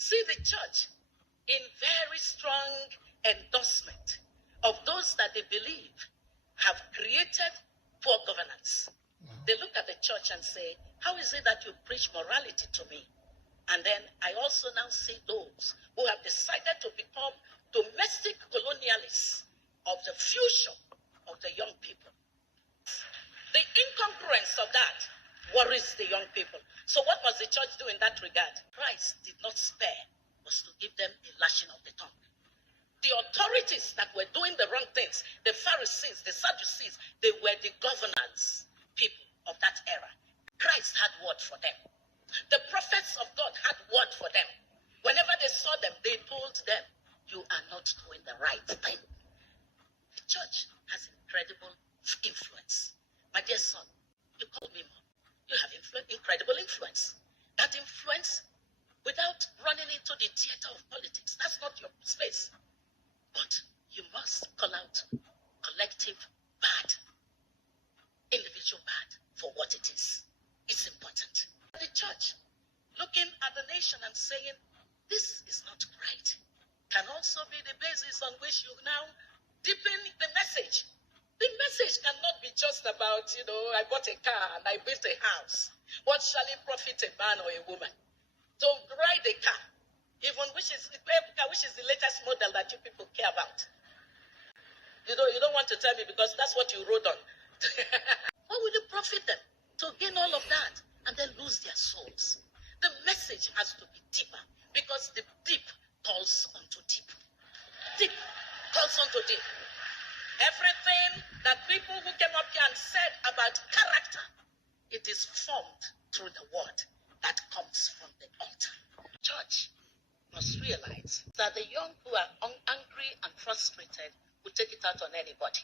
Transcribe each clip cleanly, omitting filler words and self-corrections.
see the church in very strong endorsement of those that they believe have created poor governance. They look at the church and say, how is it that you preach morality to me? And then I also now see those who have decided to become domestic colonialists of the future of the young people. The incongruence of that worries the young people. So what must the church do in that regard? Christ did not spare, was to give them a lashing of the tongue. The authorities that were doing the wrong things, the Pharisees, the Sadducees, they were the governance people of that era. Christ had word for them. The prophets of God had word for them. Whenever they saw them, they told them, you are not doing the right thing. The church has incredible influence. My dear son, you call me mom. You have incredible influence. That influence, without running into the theater of politics, that's not your space. But you must call out collective bad, individual bad for what it is. It's important. The church, looking at the nation and saying, this is not right, can also be the basis on which you now deepen the message. The message cannot be just about, I bought a car and I built a house. What shall it profit a man or a woman to ride a car, even which is the latest model that you people care about? You don't want to tell me because that's what you wrote on. What will it profit them to gain all of that and then lose their souls? The message has to be deeper because the deep calls onto deep. Deep calls onto deep. Everything that people who came up here and said about character, it is formed through the word that comes from the altar. Church must realize that the young who are angry and frustrated will take it out on anybody.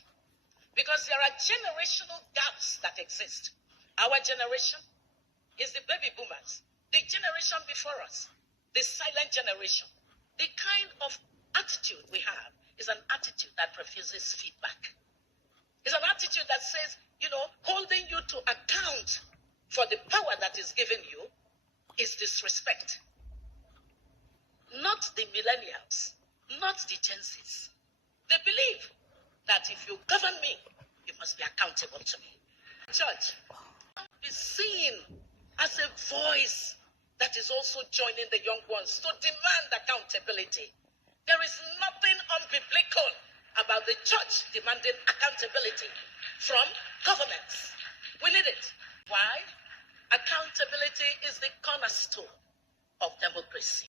Because there are generational gaps that exist. Our generation is the baby boomers. The generation before us, the silent generation. The kind of attitude we have is an attitude that refuses feedback. It's an attitude that says, holding you to account for the power that is given you is disrespect. Not the millennials, not the Gen Zs. They believe that if you govern me, you must be accountable to me. Church, be seen as a voice that is also joining the young ones to demand accountability. There is nothing unbiblical about the church demanding accountability from governments. We need it. Why? Accountability is the cornerstone of democracy.